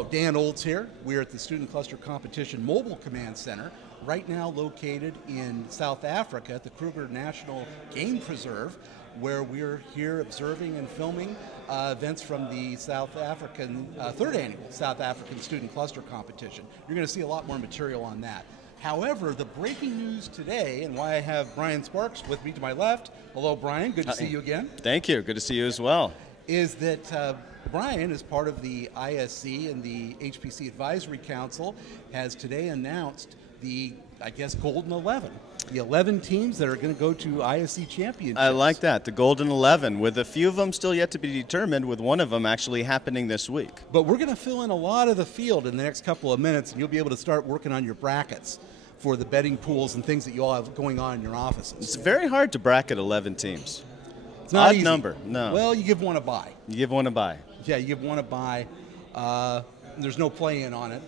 Hello, Dan Olds here. We're at the Student Cluster Competition Mobile Command Center, right now located in South Africa at the Kruger National Game Preserve, where we're here observing and filming events from the South African, third annual South African Student Cluster Competition. You're going to see a lot more material on that. However, the breaking news today, and why I have Brian Sparks with me to my left. Hello, Brian. Good to see you again. Thank you. Good to see you as well. Is that Brian, as part of the ISC and the HPC Advisory Council, has today announced the, I guess, Golden 11. The 11 teams that are going to go to ISC Championships. I like that, the Golden 11, with a few of them still yet to be determined, with one of them actually happening this week. But we're going to fill in a lot of the field in the next couple of minutes, and you'll be able to start working on your brackets for the betting pools and things that you all have going on in your offices. It's very hard to bracket 11 teams. It's not odd easy. Number, no. Well, you give one a bye. You give one a bye. Yeah, you give one a bye. There's no play-in on it.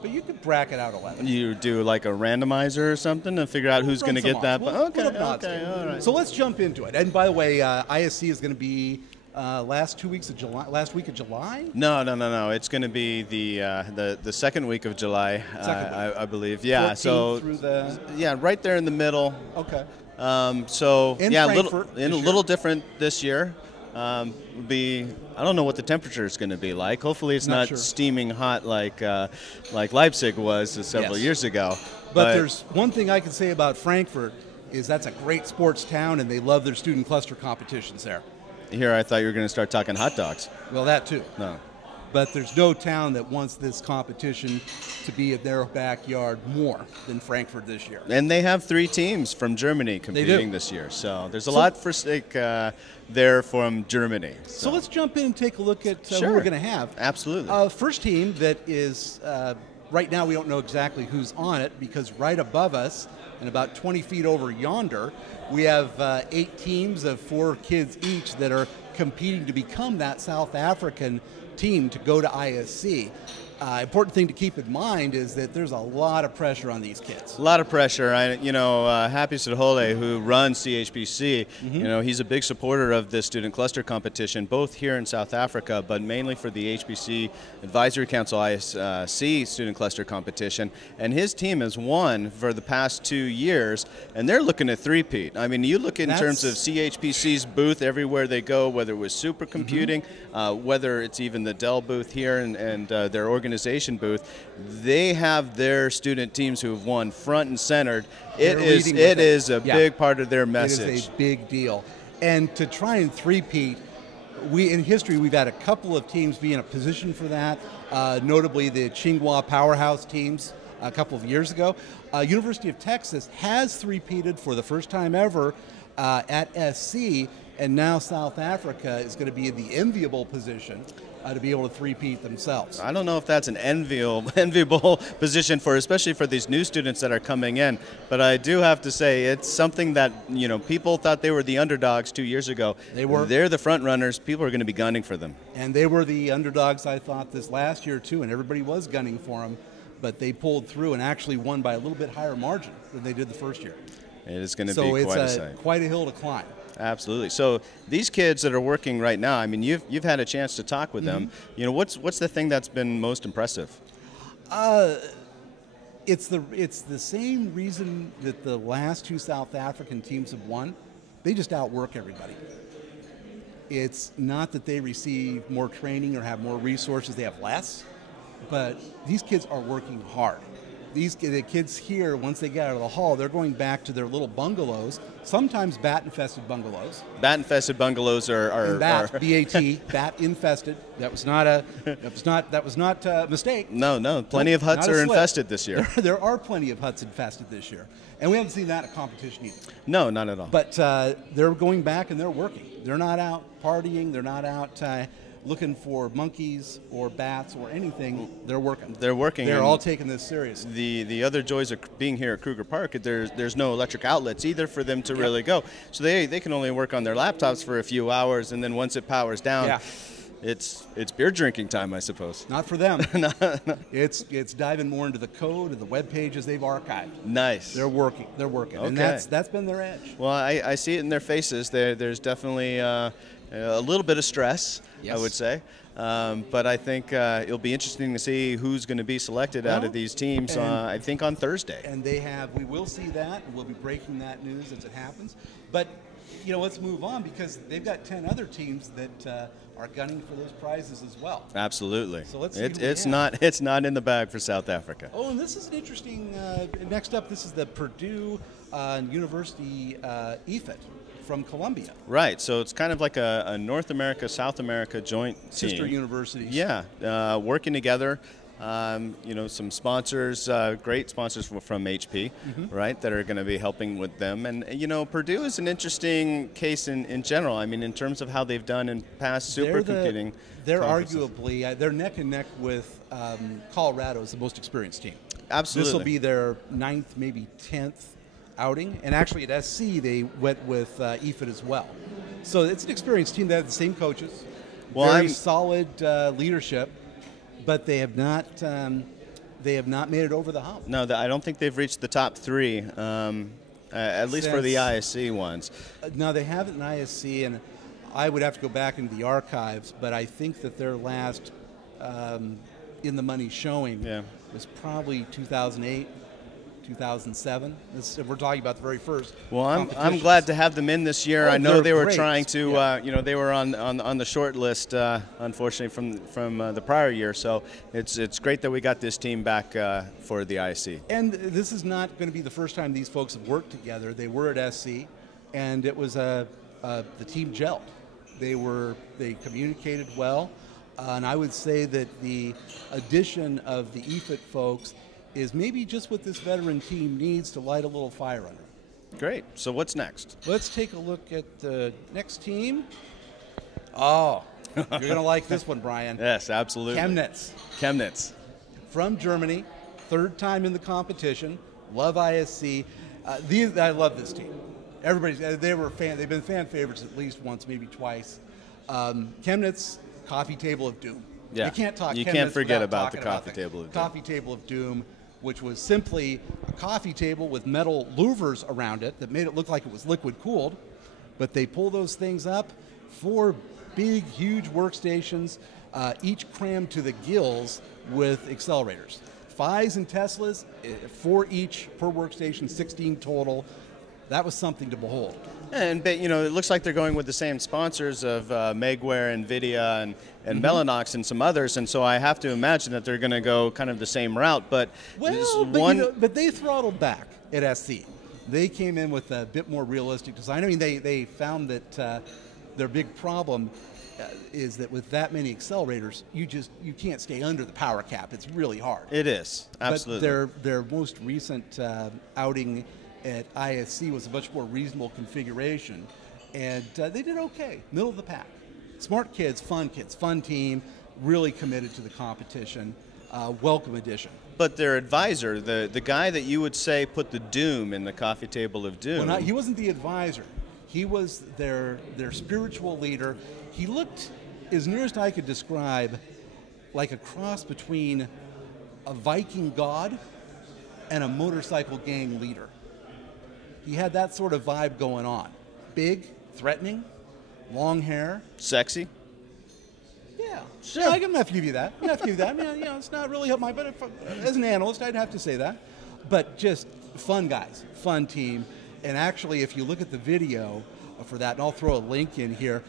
But you could bracket out 11. You do like a randomizer or something and figure out who's going to get that. Okay, all right. So let's jump into it. And by the way, ISC is going to be last week of July? No. It's going to be the second week of July, I believe. Yeah. So through the right there in the middle. Okay. So in yeah, Frankfurt a little different this year. Would be, I don't know what the temperature is going to be like. Hopefully it's not steaming hot like Leipzig was several years ago. But there's one thing I can say about Frankfurt is that's a great sports town, and they love their student cluster competitions there. Here I thought you were going to start talking hot dogs. Well, that too. No. But there's no town that wants this competition to be in their backyard more than Frankfurt this year. And they have 3 teams from Germany competing this year. So there's a lot for stake there from Germany. So let's jump in and take a look at who we're going to have. Absolutely. First team that is, right now we don't know exactly who's on it, because right above us and about 20 feet over yonder, we have 8 teams of 4 kids each that are competing to become that South African team to go to ISC. Important thing to keep in mind is that there's a lot of pressure on these kids. A lot of pressure. Happy Sudhole, who runs CHPC, he's a big supporter of this student cluster competition, both here in South Africa, but mainly for the HPC Advisory Council ISC student cluster competition. And his team has won for the past 2 years, and they're looking at three-peat. I mean, you look in terms of CHPC's booth everywhere they go, whether it was supercomputing, whether it's even the Dell booth here and their organization booth, they have their student teams who have won front and centered. It is a big part of their message. It is a big deal. And to try and three-peat, in history we've had a couple of teams be in a position for that, notably the Tsinghua powerhouse teams a couple of years ago. University of Texas has three-peated for the first time ever at SC, and now South Africa is going to be in the enviable position to be able to three-peat themselves. I don't know if that's an enviable position especially for these new students that are coming in, but I do have to say it's something that people thought they were the underdogs 2 years ago. They were. They're the front runners. People are going to be gunning for them. And they were the underdogs, I thought, this last year too, and everybody was gunning for them, but they pulled through and actually won by a little bit higher margin than they did the first year. It is going to be quite a sight. So it's quite a hill to climb. Absolutely. So these kids that are working right now, I mean, you've had a chance to talk with them. What's the thing that's been most impressive? It's the same reason that the last 2 South African teams have won. They just outwork everybody. It's not that they receive more training or have more resources; they have less. But these kids are working hard. The kids here, once they get out of the hall, they're going back to their little bungalows, sometimes bat-infested bungalows. Bat-infested bungalows are B-A-T, bat-infested. That was not a mistake. No. Plenty of huts are infested this year. There are plenty of huts infested this year, and we haven't seen that at competition either. No, not at all. But they're going back and they're working. They're not out partying. They're not out looking for monkeys or bats or anything. They're working. They're working. They're all taking this seriously. The other joys of being here at Kruger Park, there's no electric outlets either for them to really go. So they can only work on their laptops for a few hours, and then once it powers down, it's beer drinking time, I suppose. Not for them. No. It's diving more into the code and the web pages they've archived. Nice. They're working. Okay. And that's been their edge. Well, I see it in their faces. There's definitely a little bit of stress, I would say. But I think it'll be interesting to see who's going to be selected out of these teams, I think, on Thursday. And we will see that, and we'll be breaking that news as it happens. But, let's move on, because they've got 10 other teams that are gunning for those prizes as well. Absolutely. So let's see it's not in the bag for South Africa. Oh, and this is an interesting, next up, this is the Purdue University ISC15 from Columbia. Right, so it's kind of like a North America, South America joint team. Sister universities. Yeah, working together. Some sponsors, great sponsors from HP, right, that are going to be helping with them. And, Purdue is an interesting case in general. I mean, in terms of how they've done in past supercomputing. They're arguably, they're neck and neck with Colorado as the most experienced team. Absolutely. This will be their 9th, maybe 10th outing. And actually at SC, they went with ISC15 as well. So it's an experienced team. They have the same coaches, very solid leadership. But they have not made it over the hump. No, I don't think they've reached the top 3, at least for the ISC ones. No, they haven't in ISC, and I would have to go back into the archives, but I think that their last in the money showing was probably 2008. 2007. We're talking about the very first. Well, I'm glad to have them in this year. I know they were trying to, they were on the short list, unfortunately from the prior year. So it's great that we got this team back for the ISC. And this is not going to be the first time these folks have worked together. They were at SC, and it was the team gelled. They communicated well, and I would say that the addition of the ISC15 folks is maybe just what this veteran team needs to light a little fire under. Great. So what's next? Let's take a look at the next team. Oh, you're going to like this one, Brian. Yes, absolutely. Kemnitz. From Germany, 3rd time in the competition. Love ISC. I love this team. They've been fan favorites at least once, maybe twice. Kemnitz, coffee table of doom. Yeah. You can't talk. You Kemnitz can't forget about the coffee table of doom. Coffee table of doom, which was simply a coffee table with metal louvers around it that made it look like it was liquid cooled. But they pull those things up, 4 big, huge workstations, each crammed to the gills with accelerators. Phis and Teslas, 4 each per workstation, 16 total. That was something to behold. And it looks like they're going with the same sponsors of Megware, NVIDIA, and Mellanox, and some others. And so I have to imagine that they're going to go kind of the same route. But but they throttled back at SC. They came in with a bit more realistic design. I mean, they found that their big problem is that with that many accelerators, you can't stay under the power cap. It's really hard. It is, absolutely. But their most recent outing at ISC was a much more reasonable configuration, and they did okay, middle of the pack. Smart kids, fun team, really committed to the competition, welcome addition. But their advisor, the guy that you would say put the doom in the coffee table of doom. Well, he wasn't the advisor. He was their spiritual leader. He looked, as near as I could describe, like a cross between a Viking god and a motorcycle gang leader. He had that sort of vibe going on. Big, threatening, long hair. Sexy? Yeah. Sure. Yeah, I can have to give you that. I mean, it's not really helped but as an analyst, I'd have to say that. But just fun guys, fun team. And actually, if you look at the video for that, and I'll throw a link in here,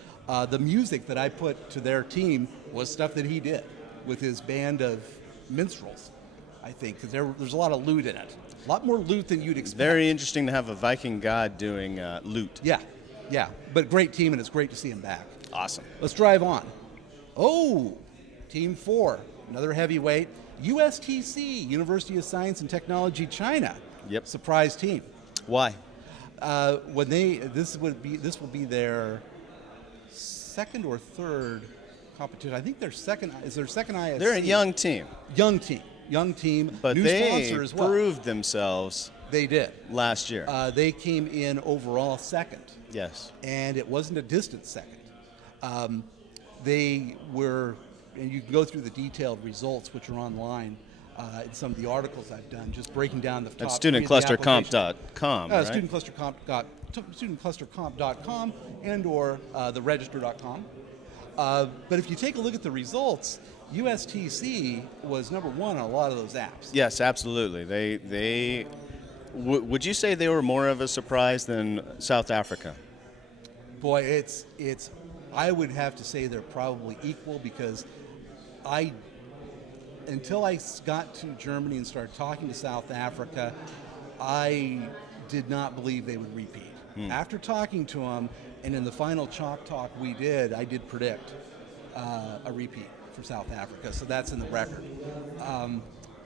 the music that I put to their team was stuff that he did with his band of minstrels, I think, because there's a lot of lute in it. A lot more loot than you'd expect. Very interesting to have a Viking god doing loot. Yeah. But great team, and it's great to see him back. Awesome. Let's drive on. Oh, Team 4, another heavyweight. USTC, University of Science and Technology, China. Yep. Surprise team. Why? This will be their 2nd or 3rd competition. I think their second ISC. They're a young team. Young team, but new they sponsor as well. Proved themselves. They did last year. They came in overall 2nd. Yes, and it wasn't a distant 2nd. They were, and you can go through the detailed results, which are online in some of the articles I've done, just breaking down the top. At studentclustercomp.com, right? Studentclustercomp.com and or theregister.com. But if you take a look at the results, USTC was #1 on a lot of those apps. Yes, absolutely. Would you say they were more of a surprise than South Africa? Boy, I would have to say they're probably equal, because until I got to Germany and started talking to South Africa, I did not believe they would repeat. After talking to them, and in the final chalk talk we did, I did predict a repeat for South Africa, so that's in the record.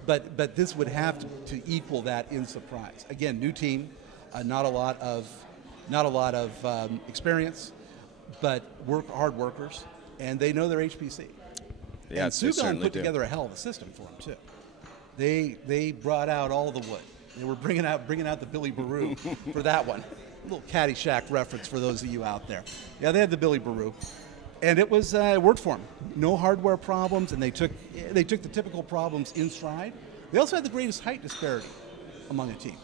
But this would have to equal that in surprise. Again, new team, not a lot of experience, but hard workers, and they know their HPC. Yeah, and Sugan put together a hell of a system for them too. They brought out all the wood. They were bringing out the Billy Baru for that one. A little Caddyshack reference for those of you out there. Yeah, they had the Billy Baru, and it worked for them. No hardware problems, and they took the typical problems in stride. They also had the greatest height disparity among a team,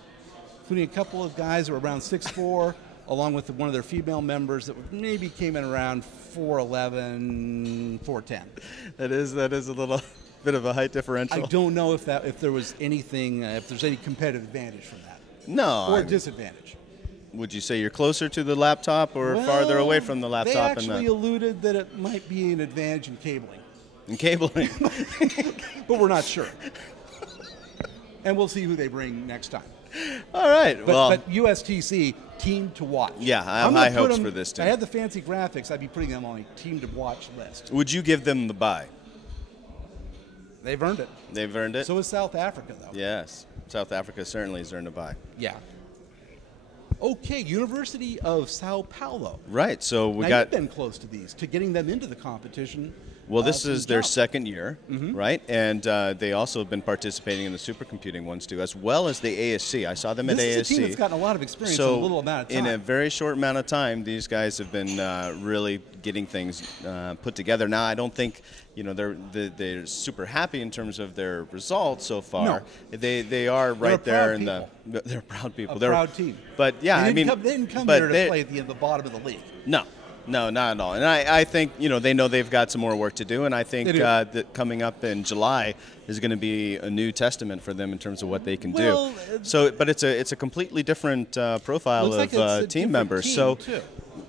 including a couple of guys who were around 6'4", along with one of their female members that maybe came in around 4'11", 4'10". That is a little bit of a height differential. I don't know if there's any competitive advantage from that. No. Or disadvantage. Would you say you're closer to the laptop or farther away from the laptop? They actually alluded that it might be an advantage in cabling. In cabling. But we're not sure. And we'll see who they bring next time. All right. But USTC, team to watch. Yeah, I have high hopes for this team. If I had the fancy graphics, I'd be putting them on a team to watch list. Would you give them the bye? They've earned it. They've earned it? So is South Africa, though. Yes. South Africa certainly has earned a bye. Yeah. Okay, University of Sao Paulo. Right, so now you've been close to these, to getting them into the competition. Well, this is their second year, right? And they also have been participating in the supercomputing ones too, as well as the ASC. I saw them at ASC. This is a team that's gotten a lot of experience in a little amount of time. In a very short amount of time, these guys have been really getting things put together. Now, I don't think they're super happy in terms of their results so far. No. They are right there in they're proud people. They're a proud team. But yeah, they didn't come here to play at the bottom of the league. No, not at all. And I think they know they've got some more work to do, and I think that coming up in July is going to be a new testament for them in terms of what they can do. So, but it's a completely different profile of team members. So,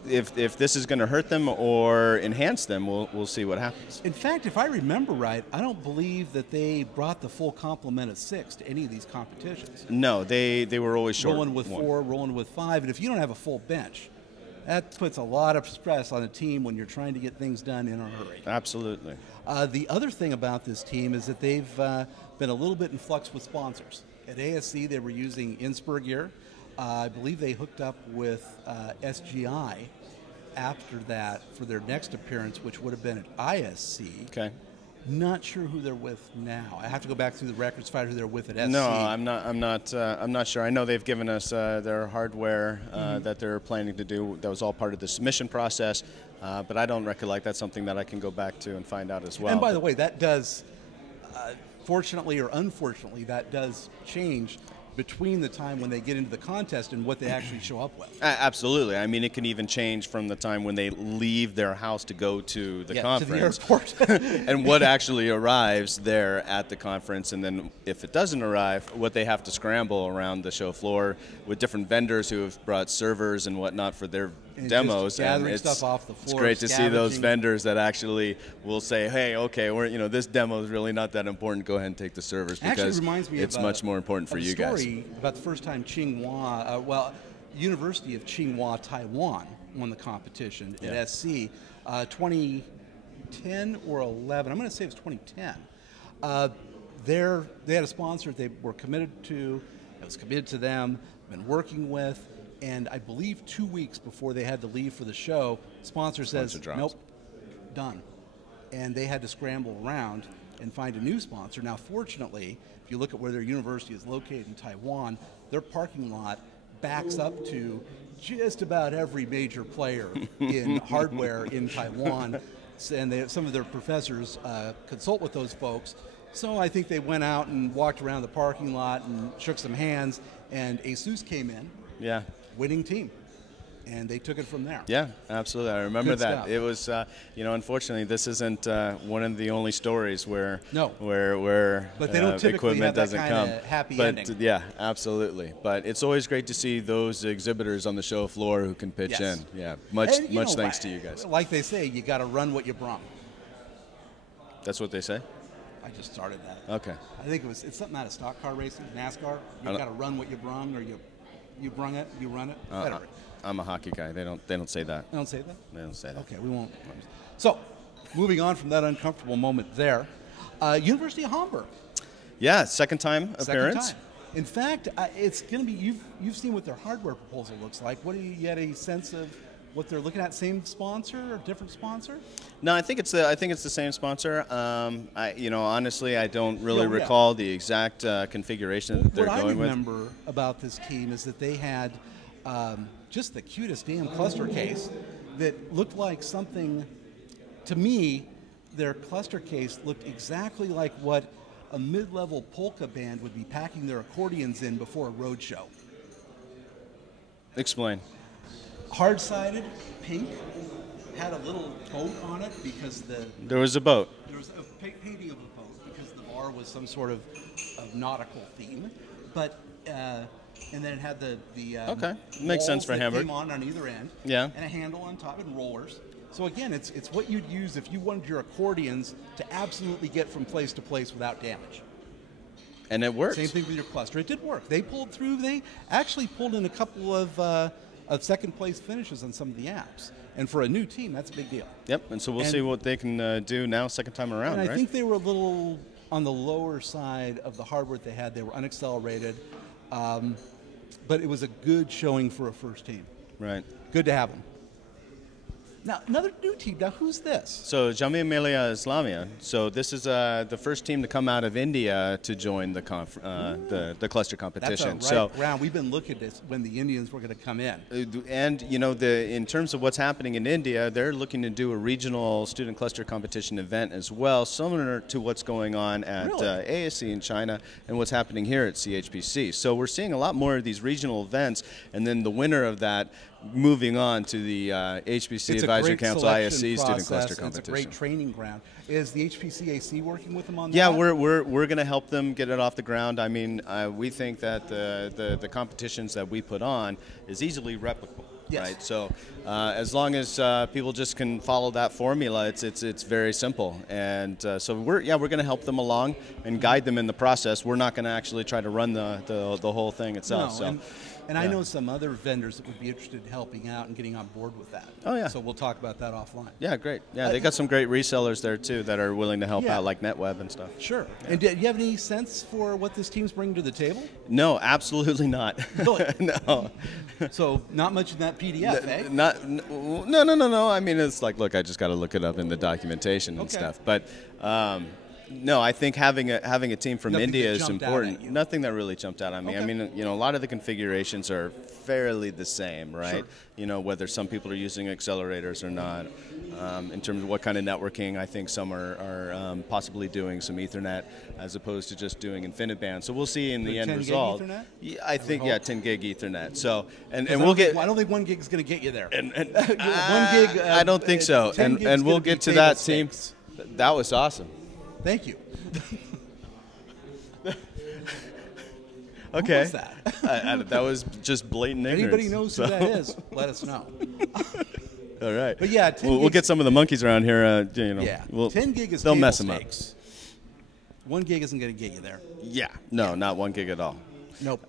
if this is going to hurt them or enhance them, we'll see what happens. In fact, if I remember right, I don't believe that they brought the full complement of 6 to any of these competitions. No, they were always short. Rolling with 4, rolling with 5, and if you don't have a full bench, that puts a lot of stress on a team when you're trying to get things done in a hurry. Absolutely. The other thing about this team is that they've been a little bit in flux with sponsors. At ASC, they were using Inspur gear. I believe they hooked up with SGI after that for their next appearance, which would have been at ISC. Okay. Not sure who they're with now. I have to go back through the records to find who they're with at SC. No, I'm not sure. I know they've given us their hardware that they're planning to do. That was all part of the submission process, but I don't recollect. That's something that I can go back to and find out as well. And by the way, that does, fortunately or unfortunately, that does change between the time when they get into the contest and what they actually show up with. Absolutely. I mean, it can even change from the time when they leave their house to go to the conference. To the airport. And what actually arrives there at the conference, and then if it doesn't arrive, what they have to scramble around the show floor with different vendors who have brought servers and whatnot for their demos. And stuff off the floor. It's great to see those vendors that actually will say, hey, okay, this demo is really not that important. Go ahead and take the servers, because it's much more important for you guys. About the first time University of Tsinghua, Taiwan won the competition at SC, 2010 or 11. I'm going to say it was 2010. They had a sponsor they were committed to. It was committed to them. Been working with. And I believe 2 weeks before they had to leave for the show, sponsor says, nope, done. And they had to scramble around and find a new sponsor. Now, fortunately, if you look at where their university is located in Taiwan, their parking lot backs up to just about every major player in hardware in Taiwan. And some of their professors consult with those folks. So I think they went out and walked around the parking lot and shook some hands, and ASUS came in. Yeah. Winning team. and they took it from there. Yeah, absolutely. I remember Good that. stuff. It was, unfortunately, this isn't one of the only stories where No. where But they don't typically equipment have that doesn't kinda come. happy but ending. yeah, absolutely. But it's always great to see those exhibitors on the show floor who can pitch Yes. in. Yeah, much And, thanks to you guys. Like they say, you got to run what you brung. That's what they say. I just started that. Okay. I think it's something out of stock car racing, NASCAR. You got to run what you brung, or you brung it, you run it. Whatever. I'm a hockey guy. They don't say that. They don't say that? They don't say that. Okay, we won't. So, moving on from that uncomfortable moment there, University of Hamburg. Yeah, second time appearance. Second time. In fact, it's going to be, you've seen what their hardware proposal looks like. What do you get a sense of what they're looking at? Same sponsor or different sponsor? No, I think it's the same sponsor. Honestly, I don't really Yeah. recall the exact configuration that they're what going I with. remember about this team is that they had just the cutest damn cluster case that looked like something. To me, their cluster case looked exactly like what a mid-level polka band would be packing their accordions in before a road show. Explain. Hard-sided, pink, had a little boat on it because There was a boat. there was a painting of the boat because the bar was some sort of nautical theme, but and then it had the Okay. Makes sense walls for that Hamburg. came on either end, Yeah. and a handle on top and rollers. So again, it's what you'd use if you wanted your accordions to absolutely get from place to place without damage. And it worked. Same thing with your cluster. It did work. They pulled through. They actually pulled in a couple of second place finishes on some of the apps. And for a new team, that's a big deal. Yep. And so we'll And- see what they can do now, second time around, And I right? think they were a little on the lower side of the hardware they had. They were unaccelerated. But it was a good showing for a first team. Right. Good to have them. Now, another new team. Now, who's this? So Jamia, Millia, Islamia. So this is the first team to come out of India to join the the cluster competition. That's a right round. We've been looking at when the Indians were going to come in. And in terms of what's happening in India, they're looking to do a regional student cluster competition event as well, similar to what's going on at Really? ASC in China and what's happening here at CHPC. So we're seeing a lot more of these regional events, and then the winner of that moving on to the HPC It's a Advisory great Council selection ISC Student process, Cluster and Competition. It's a great training ground. Is the HPCAC working with them on that? Yeah, we're going to help them get it off the ground. I mean, we think that the competitions that we put on is easily replicable, Yes. right? So as long as people just can follow that formula, it's very simple. And so we're going to help them along and guide them in the process. We're not going to actually try to run the whole thing itself. No, So. and I know some other vendors that would be interested in helping out and getting on board with that. Oh, yeah. So we'll talk about that offline. Yeah, great. Yeah, they got some great resellers there too that are willing to help Yeah. out, like NetWeb and stuff. Sure. And do you have any sense for what this team's bringing to the table? No, absolutely not. Really? No. So not much in that PDF, eh? No. I mean, it's like, look, I just got to look it up in the documentation and Okay. stuff. But no, I think having a team from Nothing India that is jumped out important. at you. Nothing that really jumped out at me. Okay. I mean, a lot of the configurations are fairly the same, right? Sure. Whether some people are using accelerators or not. In terms of what kind of networking, I think some are possibly doing some Ethernet as opposed to just doing InfiniBand. So we'll see in the end 10 gig result. Ethernet? Yeah, I think hope. 10 gig Ethernet. So and I we'll get. I don't think 1 gig is going to get you there. And 1 gig. I don't think so. 10 And gig's and we'll gonna be get to table that team. stakes. That was awesome. Thank you. Okay. was that? That was just blatant If ignorance. anybody knows who So- that is, let us know. All right. But yeah, 10 we'll gig- get some of the monkeys around here. Yeah. 10 gig is they'll table mess them up. stakes. 1 gig isn't going to get you there. Yeah. No, not 1 gig at all. Nope.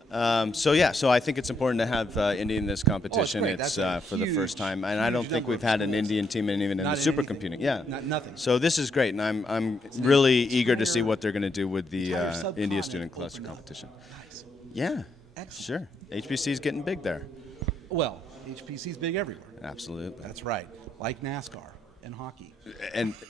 So I think it's important to have India in this competition. great. It's That's a for the first huge, time, and I don't huge think number we've of had an schools. Indian team even in Not the in supercomputing. anything. Yeah. Nothing. So this is great, and I'm really eager to see what they're going to do with the Entire India subcontinent Student Cluster opened up. Competition. Nice. Yeah. Excellent. Sure. HPC's getting big there. Well, HPC's big everywhere. Absolutely. That's right. Like NASCAR. and hockey.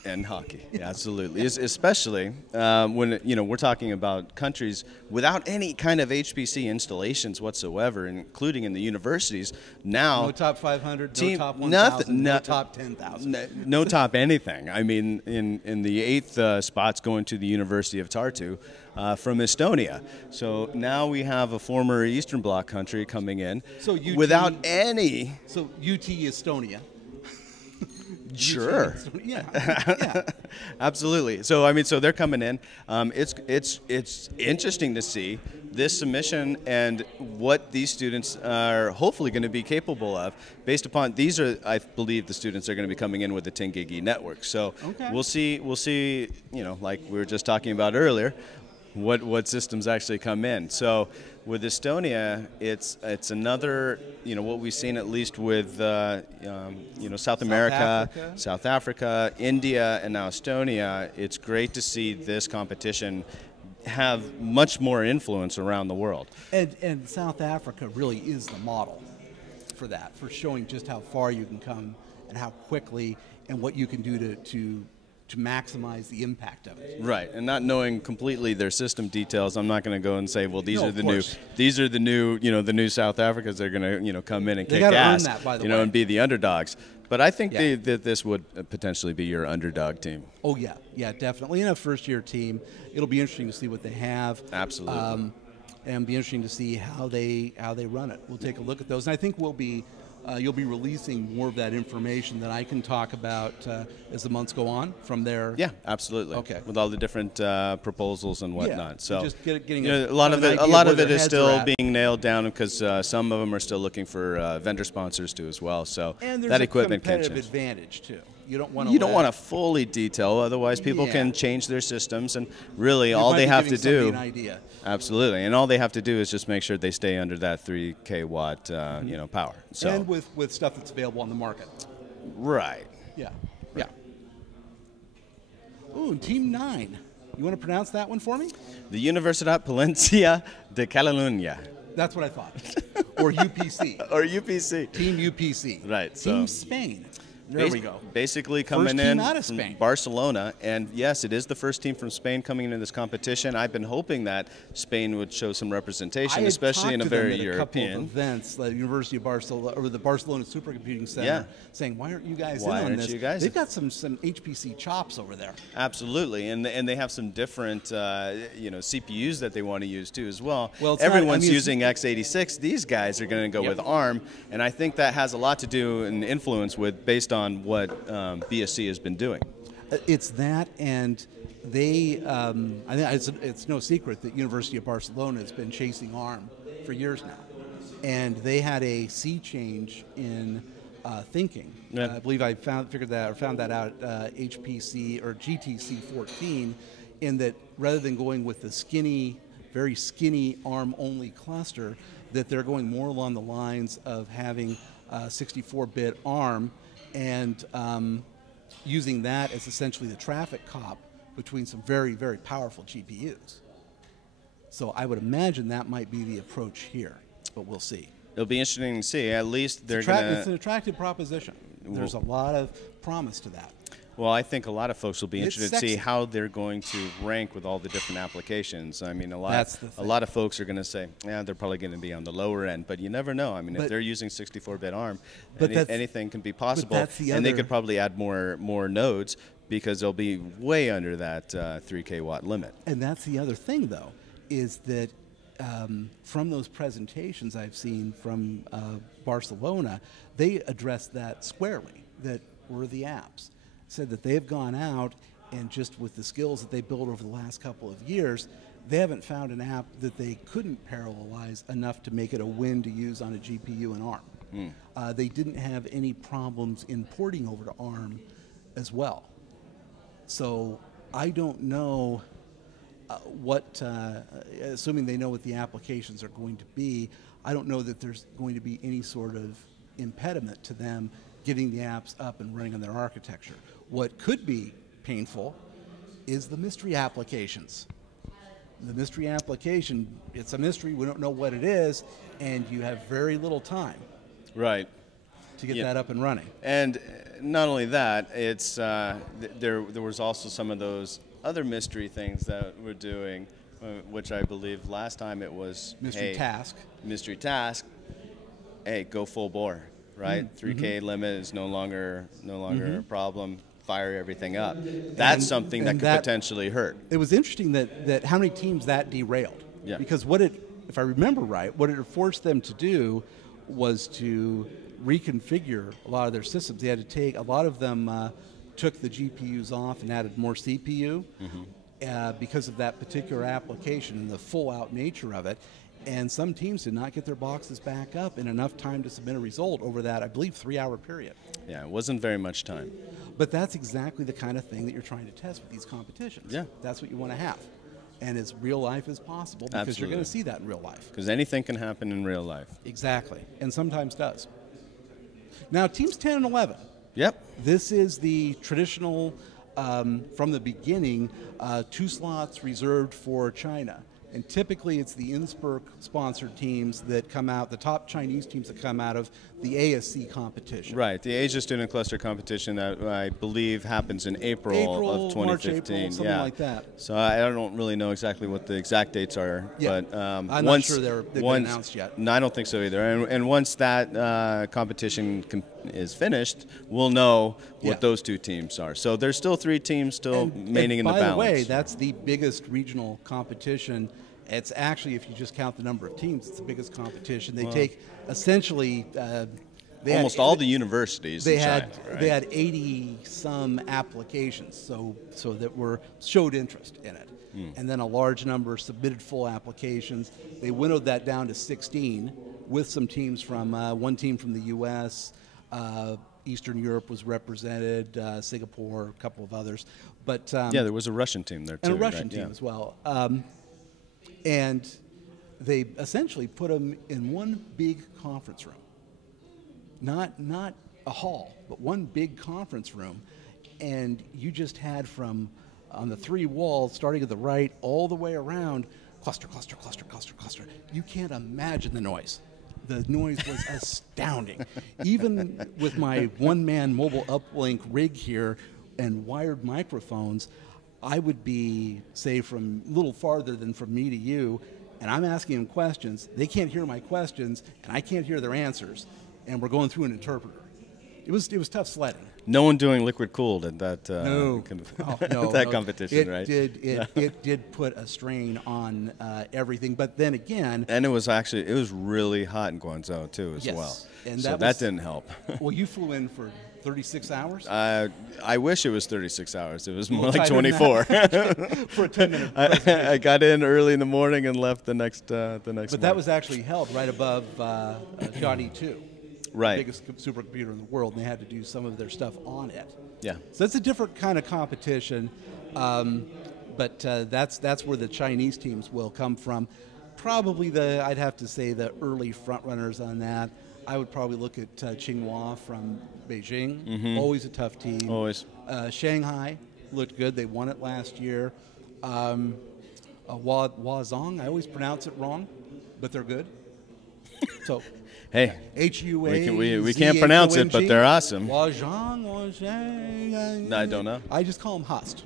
And hockey, yeah, absolutely. Especially when we're talking about countries without any kind of HPC installations whatsoever, including in the universities. Now, no top 500, team, no top 1,000, nothing, no top 10,000. No top anything. I mean, in the 8th spots going to the University of Tartu from Estonia. So now we have a former Eastern Bloc country coming in without any. So UT Estonia. Sure. Yeah. Absolutely. So I mean, so they're coming in. It's interesting to see this submission and what these students are hopefully going to be capable of, based upon these are, I believe, the students are going to be coming in with the 10 gig E network. So we'll see. Like we were just talking about earlier, what systems actually come in. So with Estonia, it's another, what we've seen at least with South America, South Africa, India, and now Estonia. It's great to see this competition have much more influence around the world. And South Africa really is the model for that, for showing just how far you can come and how quickly and what you can do to maximize the impact of it. Right, and not knowing completely their system details, I'm not going to go and say, well, these are the new, the new South Africans that are going to, come in and kick ass, earn that, by the way. And be the underdogs. But I think that this would potentially be your underdog team. Oh yeah, definitely. In a first-year team, it'll be interesting to see what they have. Absolutely. And be interesting to see how they run it. We'll take a look at those, and I think you'll be releasing more of that information that I can talk about as the months go on from there. Yeah, absolutely. Okay. With all the different proposals and whatnot. Yeah, so just getting a lot of it is still being nailed down because some of them are still looking for vendor sponsors too as well. So and there's that equipment can competitive change. advantage too. You don't want to fully detail, otherwise people can change their systems, and really all they have to do. An idea. Absolutely, and all they have to do is just make sure they stay under that 3K watt, power. So and with stuff that's available on the market. Right. Yeah. Yeah. Ooh, Team 9. You want to pronounce that one for me? The Universidad Palencia de Catalunya. That's what I thought. Or UPC. Or UPC. Team UPC. Right. Team Spain. There we go. Basically coming in from Spain. Barcelona, and yes, it is the first team from Spain coming into this competition. I've been hoping that Spain would show some representation, especially in a very European. A couple of events, like University of Barcelona or the Barcelona Supercomputing Center, saying, "Why aren't you guys in on this?" They've got some HPC chops over there. Absolutely, and they have some different CPUs that they want to use too as well. Well, everyone's using x86. These guys are going to go with ARM, and I think that has a lot to do and influence with based on what BSC has been doing. It's that, and they, I think it's no secret that University of Barcelona has been chasing ARM for years now, and they had a sea change in thinking. Yeah. I believe I found that out at HPC or GTC 14, in that rather than going with the very skinny ARM-only cluster, that they're going more along the lines of having 64-bit ARM and using that as essentially the traffic cop between some very, very powerful GPUs. So I would imagine that might be the approach here, but we'll see. It'll be interesting to see. At least they're going to... It's an attractive proposition. There's a lot of promise to that. Well, I think a lot of folks will be interested to see how they're going to rank with all the different applications. I mean, a lot of folks are going to say, yeah, they're probably going to be on the lower end, but you never know. I mean, if they're using 64-bit ARM, anything can be possible, and they could probably add more nodes because they'll be way under that 3K watt limit. And that's the other thing, though, is that from those presentations I've seen from Barcelona, they addressed that squarely, that were the apps. Said that they've gone out and just with the skills that they built over the last couple of years, they haven't found an app that they couldn't parallelize enough to make it a win to use on a GPU in ARM. They didn't have any problems importing over to ARM as well. So I don't know assuming they know what the applications are going to be, I don't know that there's going to be any sort of impediment to them getting the apps up and running on their architecture. What could be painful is the mystery applications. The mystery application, it's a mystery, we don't know what it is, and you have very little time to get that up and running. And not only that, it's there was also some of those other mystery things that we're doing, which I believe last time it was Mystery task. Mystery task. Hey, go full bore, right? 3K limit is no longer a problem. Fire everything up. That's something that could potentially hurt. It was interesting that how many teams that derailed. Yeah. Because if I remember right, what it forced them to do was to reconfigure a lot of their systems. They had to take, a lot of them took the GPUs off and added more CPU because of that particular application and the full out nature of it. And some teams did not get their boxes back up in enough time to submit a result over that, I believe, 3-hour period. Yeah, it wasn't very much time. But that's exactly the kind of thing that you're trying to test with these competitions. Yeah. That's what you want to have. And as real life as possible, because you're going to see that in real life. Because anything can happen in real life. Exactly, and sometimes does. Now, teams 10 and 11. Yep. This is the traditional, from the beginning, 2 slots reserved for China. And typically it's the Innsbruck-sponsored teams that come out, the top Chinese teams that come out of the ASC competition. Right, the Asia Student Cluster Competition that I believe happens in April of 2015. March, April, something like that. So I don't really know exactly what the exact dates are. Yeah. But I'm not sure they've been announced yet. No, I don't think so either. And once that competition is finished, we'll know what those 2 teams are. So there's still 3 teams still remaining in the balance. By the way, that's the biggest regional competition. It's actually, if you just count the number of teams, it's the biggest competition. They take essentially almost all the universities. They in had China, right? They had 80-some applications, so that showed interest in it, and then a large number submitted full applications. They winnowed that down to 16, with some teams from one team from the U.S. Eastern Europe was represented, Singapore, a couple of others, but yeah, there was a Russian team there too, and a Russian team as well. And they essentially put them in one big conference room. Not a hall, but one big conference room. And you just had from on the 3 walls, starting at the right, all the way around, cluster, cluster, cluster, cluster, cluster. You can't imagine the noise. The noise was astounding. Even with my one-man mobile uplink rig here and wired microphones, I would be, say, from a little farther than from me to you, and I'm asking them questions. They can't hear my questions, and I can't hear their answers, and we're going through an interpreter. It was tough sledding. No one doing liquid cooled at that that competition, right? It did put a strain on everything, but then again, and it was really hot in Guangzhou too as well. And so that didn't help. Well, you flew in for 36 hours? I wish it was 36 hours. It was more like 24. For a 10-minute I got in early in the morning and left the next morning. But that was actually held right above Johnny 2. Right. The biggest supercomputer in the world, and they had to do some of their stuff on it. Yeah. So it's a different kind of competition, but that's where the Chinese teams will come from. Probably I'd have to say the early front runners on that. I would probably look at Tsinghua from Beijing. Always a tough team. Always. Shanghai looked good. They won it last year. Huazhong, I always pronounce it wrong, but they're good. So. Hey, H-U-A, we can't pronounce it, but they're awesome. Huazhong. I don't know. I just call them HUST.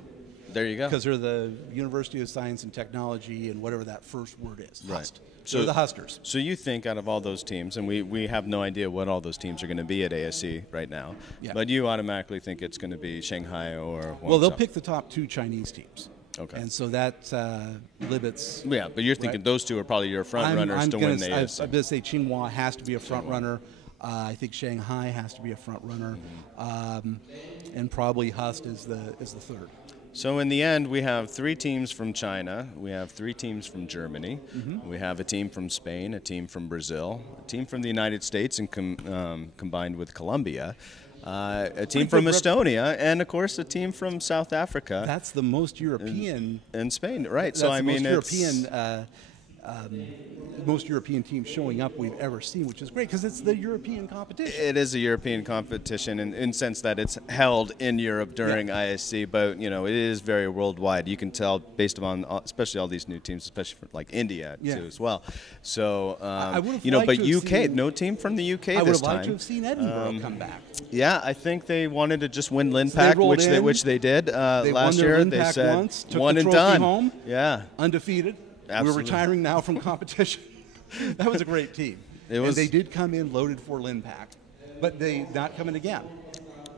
There you go. Because they're the University of Science and Technology and whatever that first word is. Right. HUST. So they're the Husters. So you think out of all those teams, and we have no idea what all those teams are going to be at ASC right now, but you automatically think it's going to be Shanghai or Guangzhou. Well, they'll pick the top 2 Chinese teams. Okay. And so that limits. Yeah, but you're thinking those 2 are probably your front runners to win the ASC. I'm going to say Tsinghua has to be a front runner. I think Shanghai has to be a front runner, and probably HUST is the third. So in the end, we have 3 teams from China, we have 3 teams from Germany, we have a team from Spain, a team from Brazil, a team from the United States, and combined with Colombia. A team from Estonia, and of course a team from South Africa. That's the most European. In Spain, right? That's so I the mean, most European most European teams showing up we've ever seen, which is great because it's the European competition. It is a European competition in sense that it's held in Europe during ISC, but it is very worldwide. You can tell based on especially all these new teams, especially for like India too as well. So but UK, no team from the UK this time. I would have liked to have seen Edinburgh come back. Yeah, I think they wanted to just win LINPAC, which they did last year. They said once, took one the and trophy done. Home, undefeated. Absolutely. We're retiring now from competition. That was a great team. And they did come in loaded for LINPAC, but they not coming again.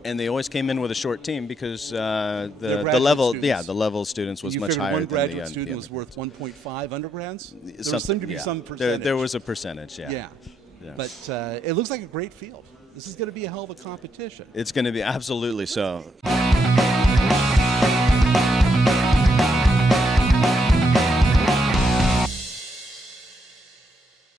And they always came in with a short team because the level students was much higher than the one graduate student was worth 1.5 undergrads. There seemed to be some percentage. There was a percentage, yeah. But it looks like a great field. This is going to be a hell of a competition. It's going to be absolutely so.